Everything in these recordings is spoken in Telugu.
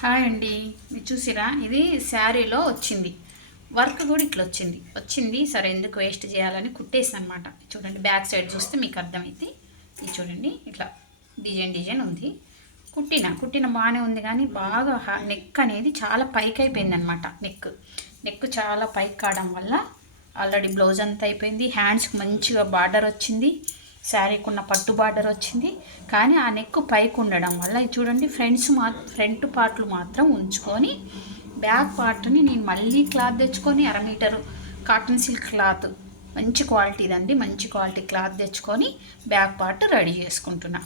హాయ్ అండి. మీరు చూసిరా, ఇది శారీలో వచ్చింది. వర్క్ కూడా ఇట్లా వచ్చింది. సరే ఎందుకు వేస్ట్ చేయాలని కుట్టేసాను అనమాట. చూడండి, బ్యాక్ సైడ్ చూస్తే మీకు అర్థమైంది. ఇది చూడండి, ఇట్లా డిజైన్ ఉంది. కుట్టిన బాగానే ఉంది, కానీ బాగా నెక్ అనేది చాలా పైకి అయిపోయింది అనమాట. నెక్ చాలా పైకి కావడం వల్ల ఆల్రెడీ బ్లౌజ్ అంతా అయిపోయింది. హ్యాండ్స్కి మంచిగా బార్డర్ వచ్చింది, శారీకి ఉన్న పట్టు బార్డర్ వచ్చింది. కానీ ఆ నెక్ పైకి ఉండడం వల్ల చూడండి, ఫ్రంట్ పార్ట్లు మాత్రం ఉంచుకొని బ్యాక్ పార్ట్ని నేను మళ్ళీ క్లాత్ తెచ్చుకొని 1/2 మీటరు కాటన్ సిల్క్ క్లాత్, మంచి క్వాలిటీదండి, మంచి క్వాలిటీ క్లాత్ తెచ్చుకొని బ్యాక్ పార్ట్ రెడీ చేసుకుంటున్నా.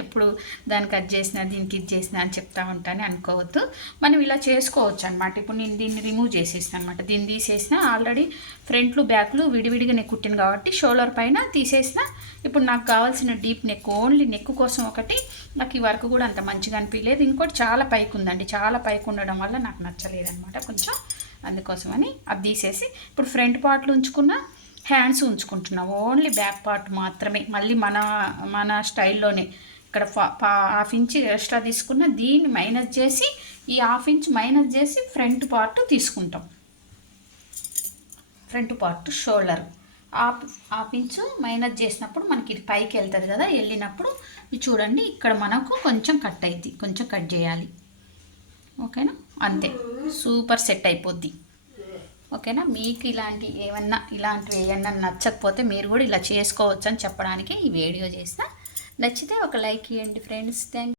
ఎప్పుడు దాన్ని కట్ చేసినా దీనికి ఇది చేసినా అని చెప్తా ఉంటాను అనుకోవద్దు. మనం ఇలా చేసుకోవచ్చు అనమాట. ఇప్పుడు నేను దీన్ని రిమూవ్ చేసేసాను అనమాట. దీన్ని తీసేసిన, ఆల్రెడీ ఫ్రంట్లు బ్యాక్లు విడివిడిగా నేను కుట్టిను కాబట్టి షోల్డర్ పైన తీసేసిన. ఇప్పుడు నాకు కావాల్సిన డీప్ నెక్, ఓన్లీ నెక్ కోసం ఒకటి. నాకు ఈ వర్క్ కూడా అంత మంచిగా అనిపించలేదు. ఇంకోటి చాలా పైకి ఉందండి, చాలా పైకి ఉండడం వల్ల నాకు నచ్చలేదు అనమాట కొంచెం. అందుకోసమని అది తీసేసి ఇప్పుడు ఫ్రంట్ పార్ట్లు ఉంచుకున్న, హ్యాండ్స్ ఉంచుకుంటున్నాం. ఓన్లీ బ్యాక్ పార్ట్ మాత్రమే. మళ్ళీ మన స్టైల్లోనే ఇక్కడ 1/2 ఇంచ్ ఎక్స్ట్రా తీసుకున్న, దీన్ని మైనస్ చేసి ఈ 1/2 ఇంచ్ మైనస్ చేసి ఫ్రంట్ పార్ట్ తీసుకుంటాం. Front part shoulder 1/2 inch minus చేసినప్పుడు మనకి ఇది పైకి వెళ్తుంది కదా. వెళ్ళినప్పుడు ఇది చూడండి, ఇక్కడ మనకు కొంచెం కట్ అయింది, కొంచెం కట్ చేయాలి. ఓకేనా, అంతే, సూపర్ సెట్ అయిపోద్ది. ఓకేనా, మీకు ఇలాంటివి ఏమన్నా నచ్చకపోతే మీరు కూడా ఇలా చేసుకోవచ్చు అని చెప్పడానికి ఈ వీడియో చేసిన. నచ్చితే ఒక లైక్ ఇవ్వండి ఫ్రెండ్స్. థ్యాంక్